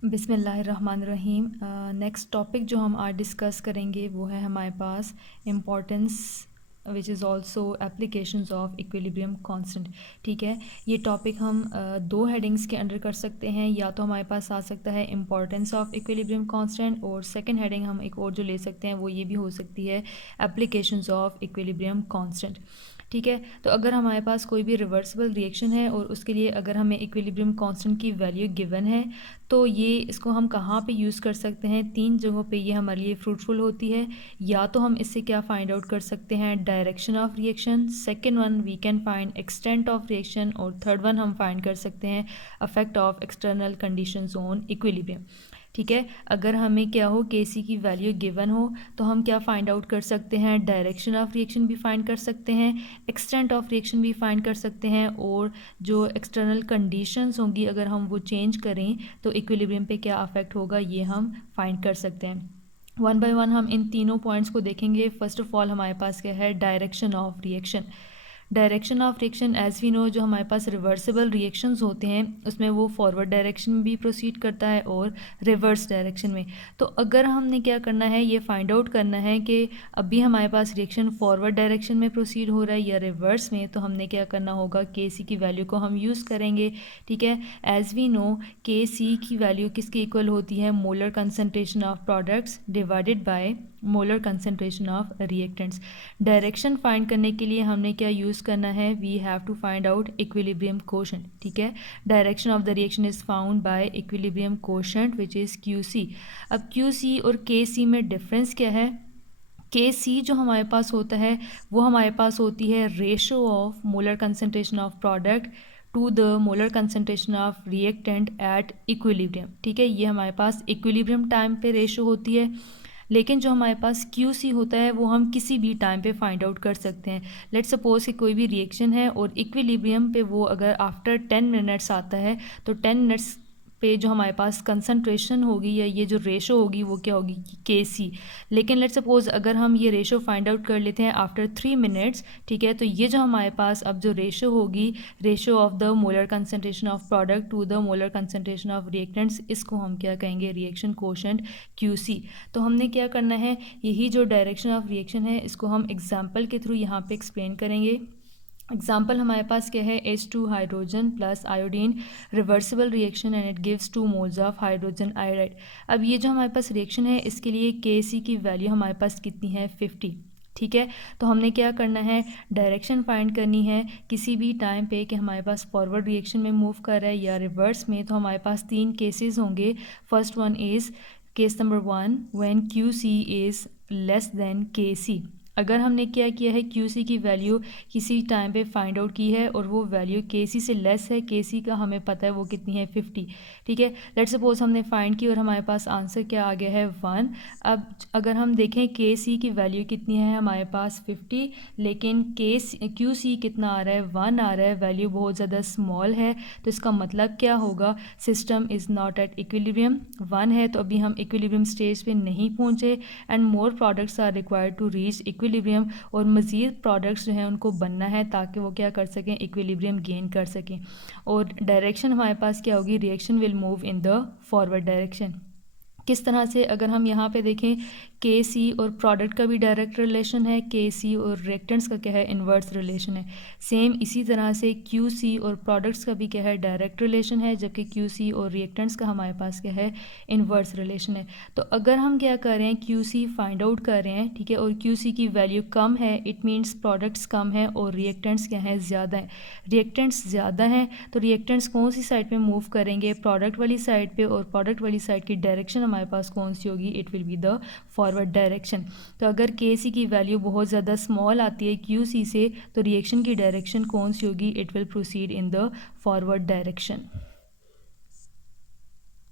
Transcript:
बिस्मिल्लाहिर्रहमानिर्रहीम। Next topic जो हम आज डिस्कस करेंगे वो है हमारे पास importance which is also applications of equilibrium constant. ठीक है, ये टॉपिक हम दो हेडिंग्स के अंडर कर सकते हैं। या तो हमारे पास आ सकता है इम्पोर्टेंस ऑफ इक्विलिब्रियम कांस्टेंट, और सेकंड हेडिंग हम एक और जो ले सकते हैं वो ये भी हो सकती है एप्लीकेशंस ऑफ इक्विलिब्रियम कांस्टेंट। ठीक है, तो अगर हमारे पास कोई भी रिवर्सिबल रिएक्शन है और उसके लिए अगर हमें इक्विलिब्रियम कांस्टेंट की वैल्यू गिवन है तो ये इसको हम कहाँ पे यूज़ कर सकते हैं। तीन जगहों पे ये हमारे लिए फ्रूटफुल होती है। या तो हम इससे क्या फाइंड आउट कर सकते हैं, direction of reaction. Second one we can find extent of reaction. और थर्ड वन हम फाइंड कर सकते हैं affect of external conditions on equilibrium. ठीक है, अगर हमें क्या हो के सी की वैल्यू गिवन हो तो हम क्या फाइंड आउट कर सकते हैं, डायरेक्शन ऑफ रिएक्शन भी फाइंड कर सकते हैं, एक्सटेंट ऑफ रिएक्शन भी फाइंड कर सकते हैं, और जो एक्सटर्नल कंडीशंस होंगी अगर हम वो चेंज करें तो इक्विलिब्रियम पे क्या अफेक्ट होगा ये हम फाइंड कर सकते हैं। वन बाय वन हम इन तीनों पॉइंट्स को देखेंगे। फर्स्ट ऑफ ऑल हमारे पास क्या है, direction of reaction. Direction of reaction as we know, जो हमारे पास रिवर्सिबल रिएक्शंस होते हैं उसमें वो फॉरवर्ड डायरेक्शन में भी प्रोसीड करता है और रिवर्स डायरेक्शन में। तो अगर हमने क्या करना है, ये फाइंड आउट करना है कि अभी हमारे पास रिएक्शन फॉरवर्ड डायरेक्शन में प्रोसीड हो रहा है या रिवर्स में, तो हमने क्या करना होगा, के सी की वैल्यू को हम यूज़ करेंगे। ठीक है, एज वी नो के सी की वैल्यू किसके इक्वल होती है, molar concentration of products divided by molar concentration of reactants. Direction find करने के लिए हमने क्या यूज़ करना है, we have to find out equilibrium quotient. ठीक है, direction of the reaction is found by equilibrium quotient which is Q C. अब क्यू सी और के सी में डिफरेंस क्या है, के सी जो हमारे पास होता है वो हमारे पास होती है ratio of molar concentration of product to the molar concentration of reactant at equilibrium. ठीक है, ये हमारे पास इक्विलिब्रियम टाइम पे रेशो होती है। लेकिन जो हमारे पास क्यू सी होता है वो हम किसी भी टाइम पे फाइंड आउट कर सकते हैं। लेट्स सपोज कि कोई भी रिएक्शन है और इक्विलिब्रियम पे वो अगर आफ्टर 10 मिनट्स आता है तो 10 मिनट्स पे जो हमारे पास कंसनट्रेशन होगी या ये जो रेशो होगी वो क्या होगी, के सी। लेकिन लेट्स सपोज अगर हम ये रेशो फाइंड आउट कर लेते हैं आफ्टर 3 मिनट्स, ठीक है, तो ये जो हमारे पास अब जो रेशो होगी, ratio of the molar concentration of product to the molar concentration of reactants, इसको हम क्या कहेंगे, रिएक्शन कोशेंट क्यू सी। तो हमने क्या करना है, यही जो डायरेक्शन ऑफ रिएक्शन है इसको हम एग्जाम्पल के थ्रू यहाँ पे एक्सप्लेन करेंगे। एग्जाम्पल हमारे पास क्या है, H2 hydrogen plus iodine reversible reaction and it gives 2 moles of hydrogen iodide. अब ये जो हमारे पास रिएक्शन है इसके लिए के सी की वैल्यू हमारे पास कितनी है, 50। ठीक है, तो हमने क्या करना है, डायरेक्शन फाइंड करनी है किसी भी टाइम पे कि हमारे पास फॉरवर्ड रिएक्शन में मूव कर रहा है या रिवर्स में। तो हमारे पास तीन केसेस होंगे। First one is case number 1 when Q C is less than K C. अगर हमने क्या किया है, क्यू सी की वैल्यू किसी टाइम पे फाइंड आउट की है और वो वैल्यू के सी से लेस है, के सी का हमें पता है वो कितनी है, 50। ठीक है, लेट्स सपोज हमने फाइंड की और हमारे पास आंसर क्या आ गया है, 1। अब अगर हम देखें के सी की वैल्यू कितनी है हमारे पास 50, लेकिन क्यू सी कितना आ रहा है, 1 आ रहा है, वैल्यू बहुत ज़्यादा स्मॉल है। तो इसका मतलब क्या होगा, system is not at equilibrium. 1 है तो अभी हम इक्विलिब्रियम स्टेज पे नहीं पहुँचे and more products are required to reach equilibrium, और मज़ीद प्रोडक्ट्स जो हैं उनको बनना है ताकि वो क्या कर सकें, इक्विलिब्रियम गेन कर सकें। और डायरेक्शन हमारे पास क्या होगी, reaction will move in the forward direction. किस तरह से, अगर हम यहाँ पे देखें के सी और प्रोडक्ट का भी डायरेक्ट रिलेशन है, के सी और रिएक्टेंट्स का क्या है, इन्वर्स रिलेशन है। सेम इसी तरह से क्यू सी और प्रोडक्ट्स का भी क्या है, डायरेक्ट रिलेशन है, जबकि क्यू सी और रिएक्टेंट्स का हमारे पास क्या है, इन्वर्स रिलेशन है। तो अगर हम क्या कर रहे हैं, क्यू सी फाइंड आउट कर रहे हैं, ठीक है, और क्यू सी की वैल्यू कम है, इट मीन्स प्रोडक्ट्स कम है और रिएक्टेंट्स क्या है, ज़्यादा है। रिएक्टेंट्स ज़्यादा हैं तो रिएक्टेंट्स कौन सी साइड पे मूव करेंगे, प्रोडक्ट वाली साइड पे, और प्रोडक्ट वाली साइड की डायरेक्शन हमारे पास कौन सी होगी, it will be the forward direction. तो अगर के सी की वैल्यू बहुत ज़्यादा स्मॉल आती है क्यू सी से तो रिएक्शन की डायरेक्शन कौन सी होगी, it will proceed in the forward direction.